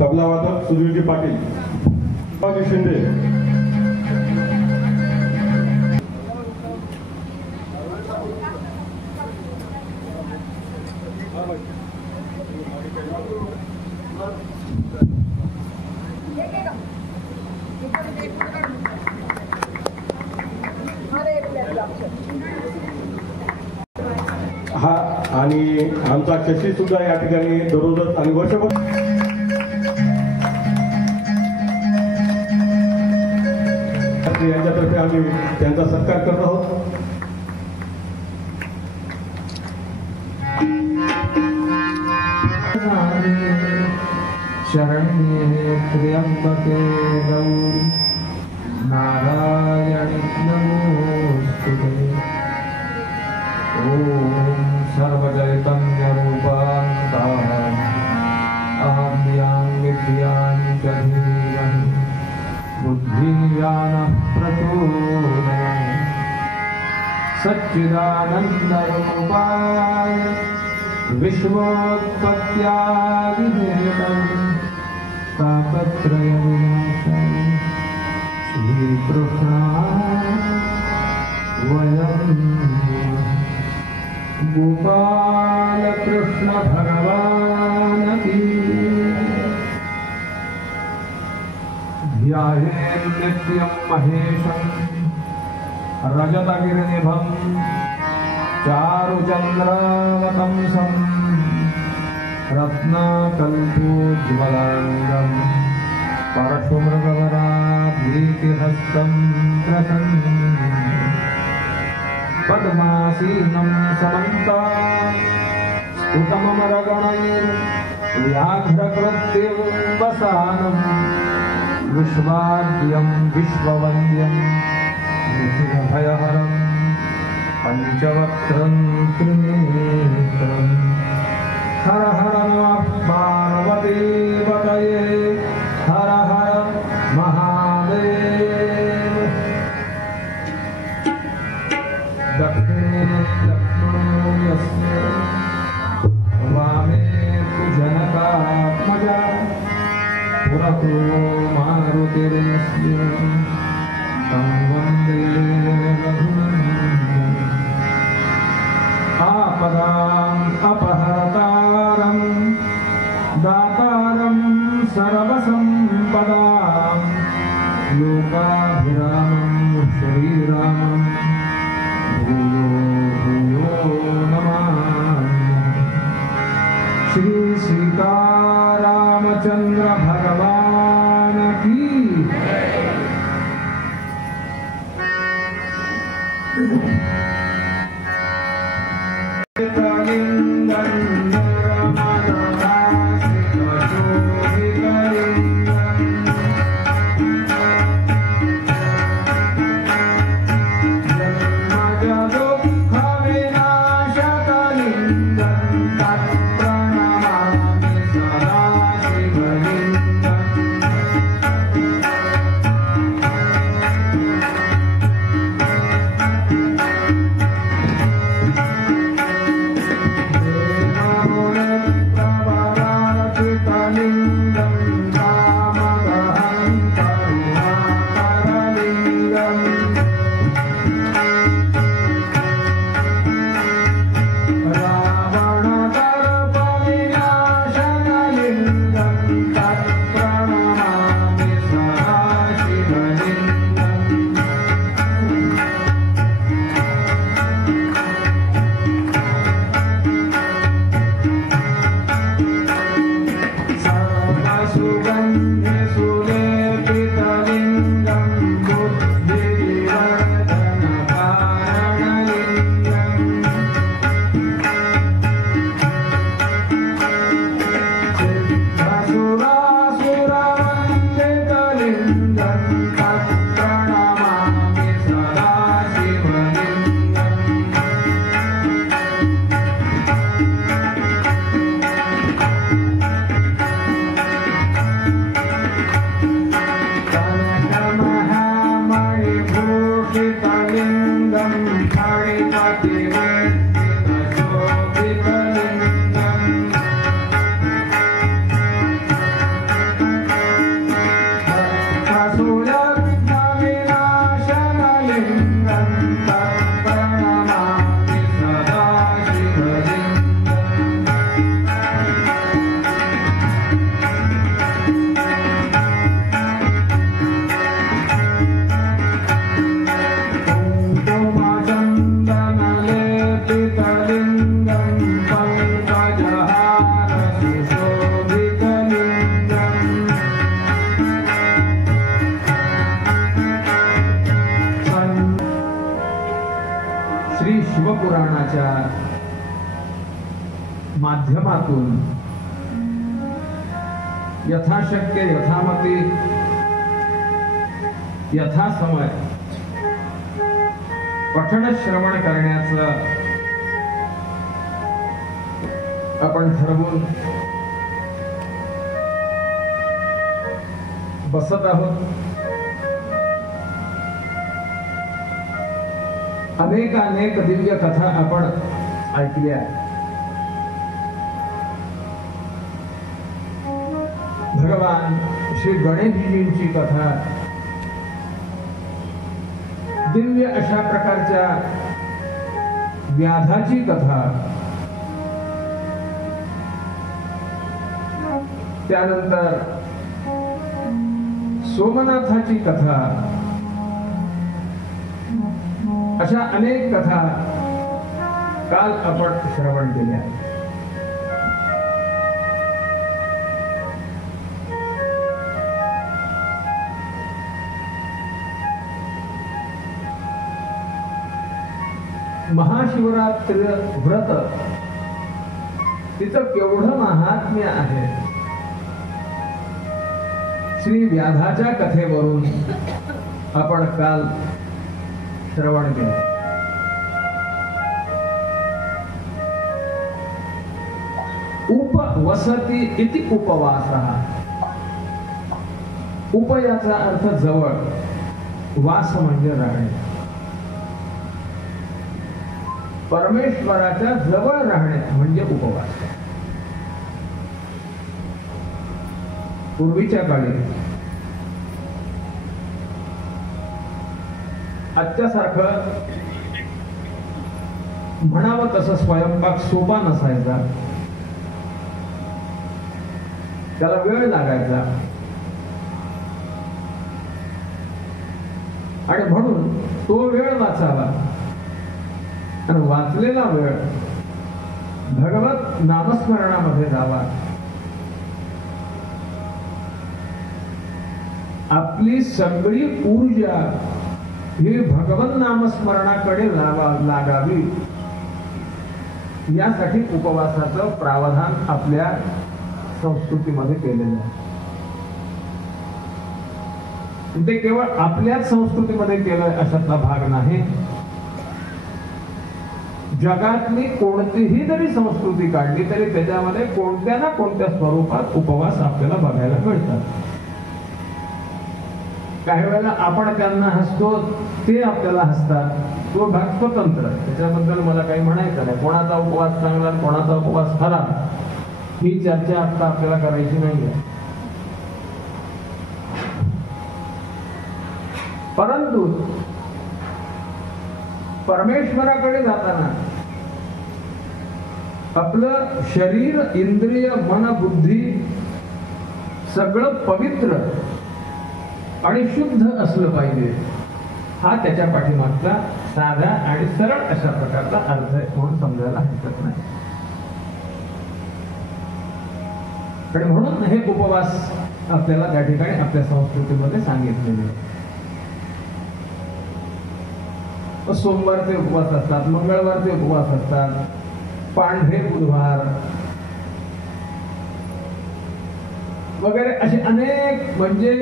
तबलावादक सुधीरजी पाटील, शिवाजी शिंदे, हा आणि आमचा शशी सुद्धा या ठिकाणी दररोजच आणि वर्षभर यांच्यातर्फे आम्ही त्यांचा सत्कार करत आहोत. शरण्ये त्र्यंबके गौरी नारायणी नमोस्तुते. ओम सर्वचैतन्यरूपां अहं विद्यां च धीमहि बुद्धिज्ञानः प्रचोदयात्. सच्चिदानन्दरूपाय विश्वोत्पत्त्यादिहेतवे तापत्रयविनाशाय श्रीकृष्णाय वयं गोपाल कृष्ण भगवान की ध्यायेत् नित्यं महेशं रजतगिरिनिभं चारुचन्द्रावतंसं रत्नाकल्पोज्ज्वलाङ्गं परशुमृगवराभीतिहस्तं प्रसन्नं पद्मासीनं समन्तास्तुतममरगणैर्व्याघ्रकृत्यं वसानं विश्वाद्यं विश्ववन्द्यं निखिलभयहरं पञ्चवक्त्रं त्रिनेत्रं. हर हर नमः पार्वतीपतये हर हर महादेव. दक्षिणे लक्ष्मणो यस्य वामे तु जनकात्मजा पुरतो मारुतिर्यस्य तं वन्दे रघुनन्दनं. आपदाम् अपहर्तारं दातारं सर्वसम्पदां लोकाभिरामं श्रीरामं भूयो भूयो नमाम्यहम्. श्री सीतारामचंद्र भगवान की. प्रणमामि सदा शिवलिंगम्. माध्यमातून यथाशक्य यथामती यथासमय पठण श्रवण करण्याचं आपण ठरवून बसत आहोत. अनेक दिव्य कथा आपण ऐकल्या. भगवान श्री गणेशजींची कथा, दिव्य अशा प्रकारच्या व्याधाची कथा, त्यानंतर सोमनाथाची कथा, अशा अनेक कथा काल आपण श्रवण केल्या. महाशिवरात्री व्रत तिचं केवढं महात्म्य आहे. श्री व्याधाच्या कथेवरून आपण काल श्रवण केले. उपवसति इति उपवासः. उप याचा अर्थ जवळ, वास म्हणजे राहणे. परमेश्वराच्या जवळ राहणे म्हणजे उपवास. पूर्वीच्या काळी आजच्यासारखं म्हणावं तसं स्वयंपाक सोपा नसायचा. त्याला वेळ लागायचा आणि म्हणून तो वेळ वाचावा आणि वाचलेला वेळ भगवत नामस्मरणामध्ये जावा. आपली सगळी ऊर्जा ही भगवत नामस्मरणाकडे लागावी यासाठी उपवासाचं प्रावधान आपल्या संस्कृतीमध्ये केलेलं आहे. ते केवळ आपल्याच संस्कृतीमध्ये केलं अशातला भाग नाही. जगातली कोणतीही जरी संस्कृती काढली तरी त्याच्यामध्ये कोणत्या ना कोणत्या स्वरूपात उपवास आपल्याला बघायला मिळतात. काही वेळेला आपण त्यांना हसतो, ते आपल्याला हसतात. तो भाग स्वतंत्र, त्याच्याबद्दल मला काही म्हणायचं नाही. कोणाचा उपवास चांगला कोणाचा उपवास खराब ही चर्चा आता आपल्याला करायची नाहीये. परंतु परमेश्वराकडे जाताना आपलं शरीर, इंद्रिय, मन, बुद्धी सगळं पवित्र आणि शुद्ध असलं पाहिजे. हा त्याच्या पाठीमागचा साधा आणि सरळ अशा प्रकारचा अर्थ आहे म्हणून समजायला हरकत नाही. आणि म्हणून हे उपवास आपल्याला त्या ठिकाणी आपल्या संस्कृतीमध्ये सांगितलेले. सोमवारचे उपवास असतात, मंगळवारचे उपवास असतात, पांढरे बुधवार वगैरे असे अनेक. म्हणजे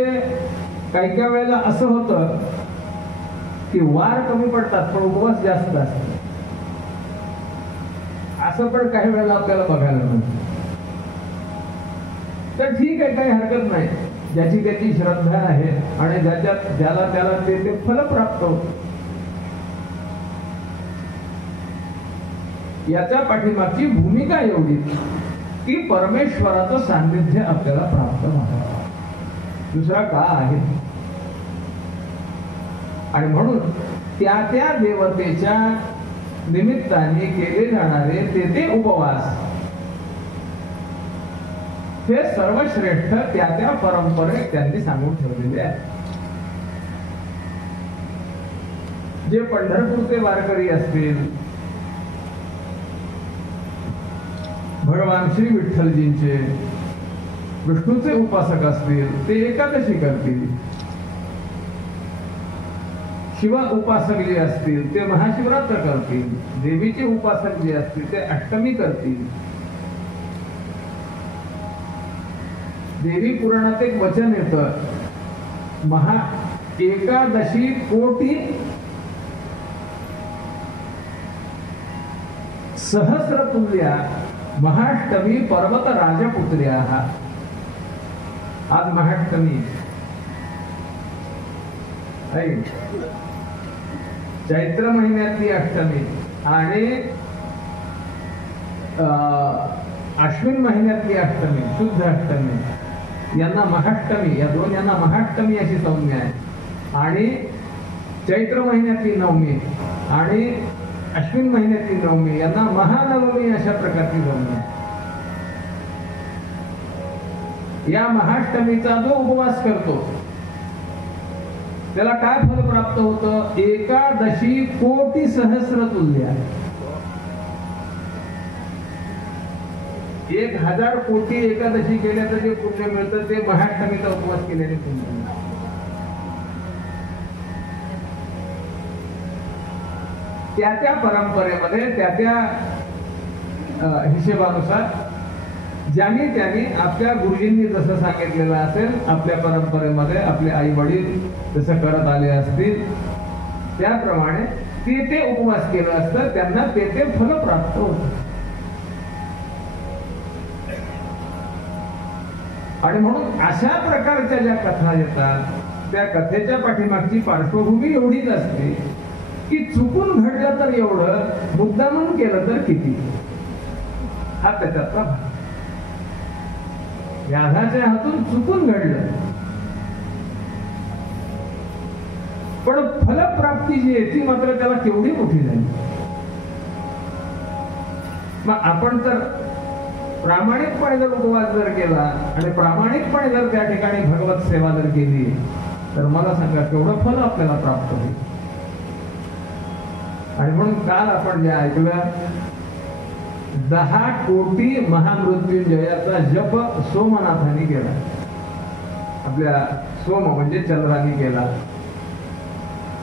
काही काही वेळेला असं होतं की वार कमी पडतात पण उपवास जास्त असतात. असं पण काही वेळेला आपल्याला बघायला मिळतं. तर ठीक आहे, काही हरकत नाही. ज्याची त्याची श्रद्धा आहे आणि ज्याला त्याला ते फल प्राप्त होतं. याच्या पाठीमागची भूमिका एवढी की परमेश्वराचं सान्निध्य आपल्याला प्राप्त व्हावं, दुसरा का आहे. आणि म्हणून त्या त्या देवतेच्या निमित्ताने केले जाणारे ते उपवास हे सर्वश्रेष्ठ त्या त्या परंपरेत त्यांनी सांगून ठेवलेले आहे. जे पंढरपूरचे वारकरी असतील, भगवान श्री विठ्ठलजींचे विष्णूचे उपासक असतील ते एकादशी करतील. शिव उपासक जे असतील ते महाशिवरात्र करतील. देवीचे उपासक जे असतील ते अष्टमी करतील. देवी पुराणात एक वचन येतं, एकादशी कोटी सहस्रतुल्या महाष्टमी पर्वत राजपुत्र्या. आज महाष्टमी आहे, चैत्र महिन्यातली अष्टमी आणि अश्विन महिन्यातली अष्टमी, शुद्ध अष्टमी, यांना महाष्टमी, या दोन यांना महाष्टमी अशी संज्ञा आहे. आणि चैत्र महिन्यातली नवमी आणि अश्विन महिन्यातली नवमी यांना महानवमी अशा प्रकारची संज्ञा आहे. या महाष्टमीचा जो उपवास करतो त्याला काय फल प्राप्त होतं? एकादशी कोटी सहस्र तुल्य. 1000 कोटी एकादशी केल्याचं जे पुण्य मिळतं ते महाष्टमीचा उपवास केल्याने पुण्य मिळतं. त्या त्या परंपरेमध्ये त्या त्या हिशेबानुसार ज्यांनी त्यांनी आपल्या गुरुजींनी जसं सांगितलेलं असेल, आपल्या परंपरेमध्ये आपले आई वडील जसं करत आले असतील त्याप्रमाणे ते उपवास केलं असतं, त्यांना ते फल प्राप्त होत. आणि म्हणून अशा प्रकारच्या ज्या कथा येतात त्या कथेच्या पाठीमागची पार्श्वभूमी एवढीच असते की चुकून घडलं तर एवढं, मुद्दामून केलं तर किती, हा त्याच्यातला भाग. व्याधाच्या हातून चुकून घडलं पण फलप्राप्ती जी आहे ती मात्र त्याला केवढी मोठी झाली. मग आपण तर प्रामाणिकपणे जर उपवास जर केला आणि प्रामाणिकपणे जर त्या ठिकाणी भगवत सेवा जर केली तर मला सांगा केवढं फल आपल्याला प्राप्त होईल. आणि म्हणून काल आपण जे ऐकलं 10 कोटी महामृत्युंजयाचा जप सोमनाथांनी केला. आपल्या सोम म्हणजे चंद्राने केला.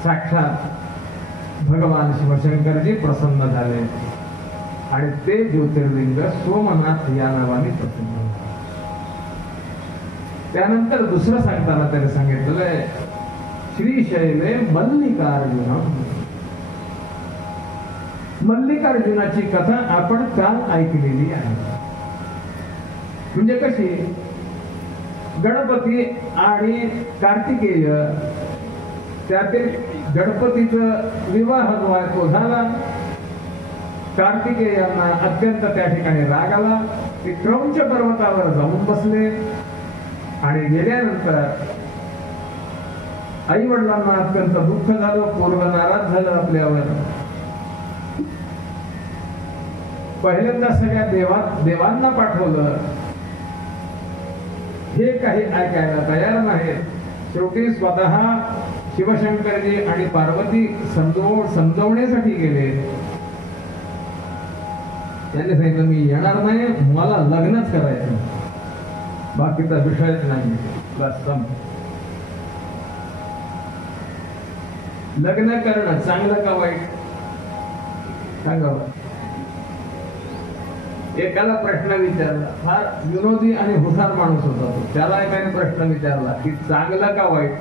साक्षात भगवान शिवशंकरजी प्रसन्न झाले आणि ते ज्योतिर्लिंग सोमनाथ या नावाने प्रसिद्ध झाले. त्यानंतर दुसरं सांगताना त्याने सांगितलंय श्रीशैले मल्लिकार्जुन. मल्लिकार्जुनाची कथा आपण काल ऐकलेली आहे. म्हणजे कशी, गणपती आणि कार्तिकेय त्यातील गणपतीचा विवाह जो आहे तो झाला. कार्तिकेयांना अत्यंत त्या ठिकाणी राग आला. ते क्रौंच पर्वतावर जाऊन बसले आणि गेल्यानंतर आई वडिलांना अत्यंत दुःख झालं, पोरग नाराज झालं आपल्यावर. पहिल्यांदा सगळ्या देवांना पाठवलं, हे काही ऐकायला तयार नाहीत. शेवटी स्वतः शिवशंकरजी आणि पार्वती समजवण्यासाठी गेले. त्यांनी सांगितलं मी येणार नाही, मला लग्नच करायचं, बाकीचा विषयच नाही. बस लग्न करणं चांगलं का वाईट सांगावं. एकाला प्रश्न विचारला, फार विनोदी आणि हुशार माणूस होता तो. त्याला एकाने प्रश्न विचारला की चांगलं का वाईट.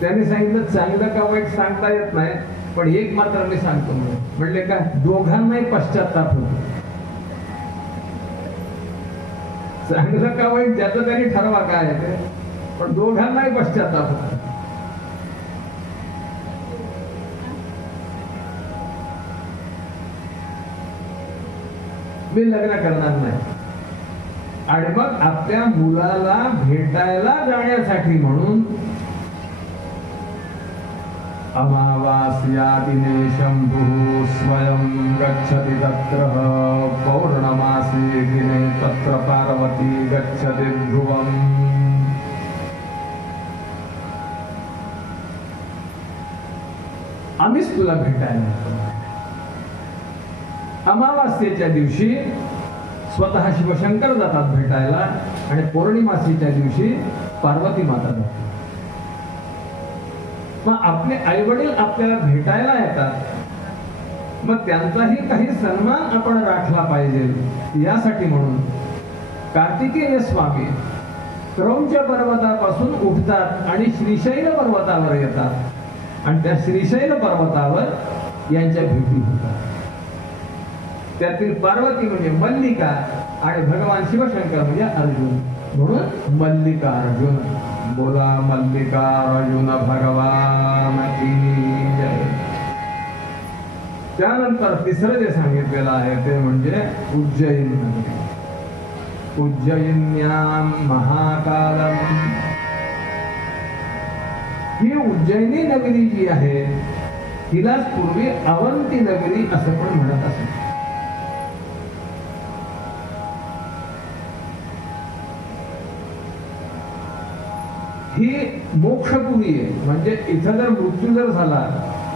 त्याने सांगितलं चांगलं का वाईट सांगता येत नाही, पण एक मात्र मी सांगतो. म्हणले का, दोघांनाही पश्चाताप होतो. चांगलं का वाईट ज्याचं त्यांनी ठरवा काय आहे, पण दोघांनाही पश्चाताप होतो. मी लग्न करणार नाही. आणि मग आपल्या मुलाला भेटायला जाण्यासाठी म्हणून अमावास्या दिने शंभू स्वयं गच्छति तत्र, पौर्णमासी दिने तत्र पार्वती गच्छति ध्रुवम्. आम्हीच तुला भेटायला. अमावास्येच्या दिवशी स्वतः शिवशंकर जातात भेटायला आणि पौर्णिमासीच्या दिवशी पार्वती माता जातात. मग आपले आई वडील आपल्याला भेटायला येतात, मग त्यांचाही काही सन्मान आपण राखला पाहिजे. यासाठी म्हणून कार्तिकेय स्वामी क्रौंच पर्वतापासून उठतात आणि श्रीशैल पर्वतावर येतात आणि त्या श्रीशैल पर्वतावर यांच्या भेटी होतात. त्यातील पार्वती म्हणजे मल्लिका आणि भगवान शिवशंकर म्हणजे अर्जुन, म्हणून मल्लिकार्जुन. बोला मल्लिकार्जुन भगवान की जय. त्यानंतर तिसरं जे सांगितलेलं आहे ते म्हणजे उज्जैन नगरी. उज्जैन्यां महाकालम. ही उज्जैनी नगरी जी आहे तिलाच पूर्वी अवंती नगरी असं पण म्हणत असत. ही मोक्षपुरी आहे, म्हणजे इथं जर मृत्यू जर झाला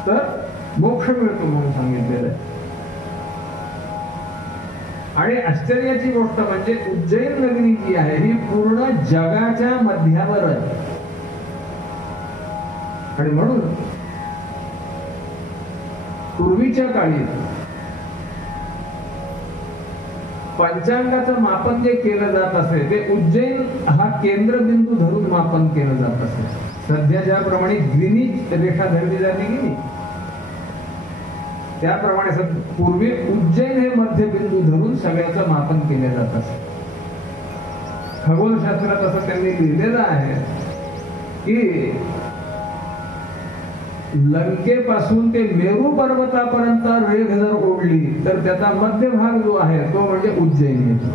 तर मोक्ष मिळतो म्हणून सांगितलेलं आहे. आणि आश्चर्याची गोष्ट म्हणजे उज्जैन नगरी जी आहे ही पूर्ण जगाच्या मध्यावर आहे. आणि म्हणून पूर्वीच्या काळी पंचांगाचं मापन जे केलं जात असे ते उज्जैन हा केंद्रबिंदू धरून मापन केलं जात असे. सध्या ज्याप्रमाणे ग्रीनिच रेखा धरली जाते की नाही, त्याप्रमाणे पूर्वी उज्जैन हे मध्यबिंदू धरून सगळ्याचं मापन केलं जात असे. खगोलशास्त्रात असं त्यांनी लिहिलेलं आहे की लंकेपासून ते मेरू पर्वतापर्यंत रेघ जर ओढली तर त्याचा मध्यभाग जो आहे तो म्हणजे उज्जैन येतो.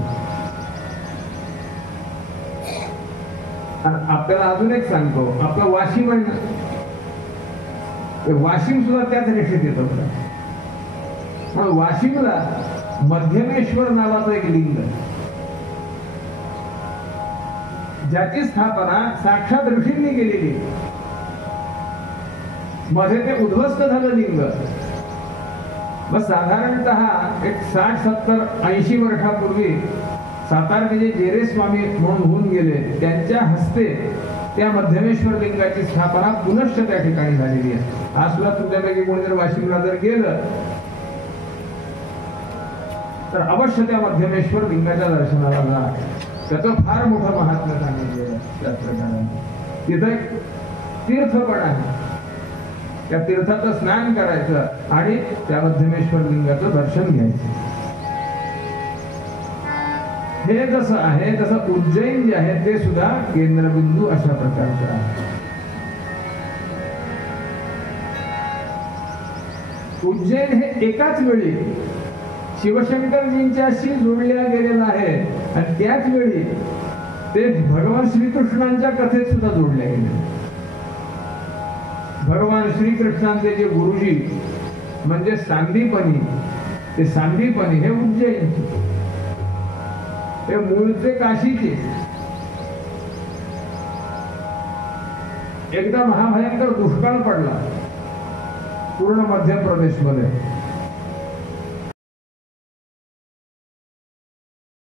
आपल्याला अजून एक सांगतो, आपलं वाशिम आहे ना, वाशिम सुद्धा त्याच रेषेत येतं. पण वाशिमला मध्यमेश्वर नावाचं एक लिंग ज्याची स्थापना साक्षात ऋषींनी केलेली. मध्ये ते उद्ध्वस्त झालं लिंग. मग साधारणतः एक 60-70-80 वर्षापूर्वी सातारचे जे जेरे स्वामी म्हणून होऊन गेले त्यांच्या हस्ते त्या मध्यमेश्वर लिंगाची स्थापना पुनश्च त्या ठिकाणी झालेली आहे. आज सुद्धा तुमच्यापैकी कोणी जर वाशिमला जर गेलं तर अवश्य त्या मध्यमेश्वर लिंगाच्या दर्शनाला जा. त्याचं फार मोठं महात्म्य सांगितलेलं शास्त्रकारांनी. तिथं एक तीर्थ पण आहे, त्या तीर्थाचं स्नान करायचं आणि त्या मध्यमेश्वर लिंगाचं दर्शन घ्यायचं. हे जसं आहे तसं उज्जैन जे आहे ते सुद्धा केंद्रबिंदू अशा प्रकारचं आहे. उज्जैन हे एकाच वेळी शिवशंकरजींच्याशी जोडल्या गेलेलं आहे आणि त्याच वेळी ते भगवान श्रीकृष्णांच्या कथेत सुद्धा जोडल्या गेले. भगवान श्रीकृष्णांचे जे गुरुजी म्हणजे सांदीपनी, ते सांदीपनी हे उज्जैन, हे मूळचे काशीचे. एकदा महाभयंकर दुष्काळ पडला पूर्ण मध्य प्रदेशमध्ये.